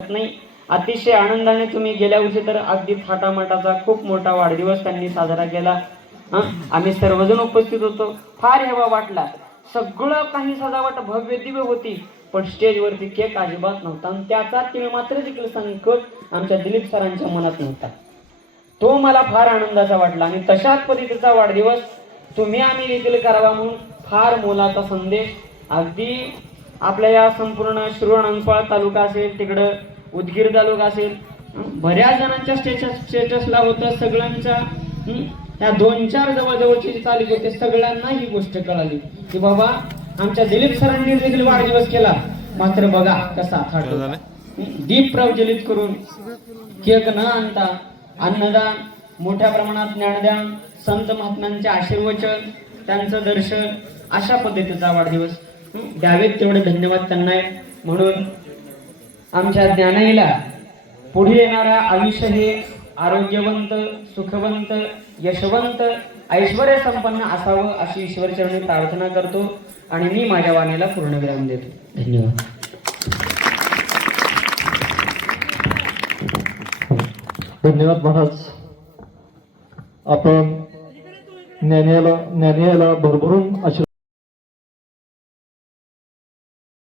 नाही. अतिशय आनंदाने तुम्ही गेल्या वर्षी तर अगदी थाटामाटाचा खूप मोठा वाढदिवस त्यांनी साजरा केला. आम्ही सर्वजण उपस्थित होतो. फार हेवा वाटला. सगळं काही सजावट भव्य दिव्य होती, पण स्टेजवरती केक अजिबात नव्हता आणि त्याचा तिळ मात्र देखील संकट आमच्या दिलीप सरांच्या मनात नव्हता. तो मला फार आनंदाचा वाटला आणि तशाच पद्धतीचा वाढदिवस तुम्ही आम्ही देखील करावा म्हणून फार मोलाचा संदेश अगदी आपल्या या संपूर्ण शिरोळ तालुका असेल, तिकडं उदगीर तालुका असेल, बऱ्याच जणांच्या स्टेटसला होतं. सगळ्यांच्या त्या 2-4 जवळजवळचे जे तालुके होते सगळ्यांना ही गोष्ट कळाली की बाबा आमच्या दिलीप सरांनी देखील वाढदिवस केला. मात्र बघा कसा थाट दीप प्रज्वलित करून केक न आणता अन्नदान, मोठ्या प्रमाणात ज्ञानदान, संत महात्म्यांचे आशीर्वचन, त्यांचं दर्शन, अशा पद्धतीचा वाढदिवस द्यावेत तेवढे धन्यवाद त्यांना आहे. म्हणून आमच्या ज्ञानाईला पुढे येणाऱ्या आयुष्य हे आरोग्यवंत, सुखवंत, यशवंत, ऐश्वर्य संपन्न असावं अशी ईश्वरचरणी प्रार्थना करतो आणि मी माझ्या वाणीला पूर्णविराम देतो. धन्यवाद. धन्यवाद महाराज. आपण ज्ञानियाला भरभरून आशीर्वाद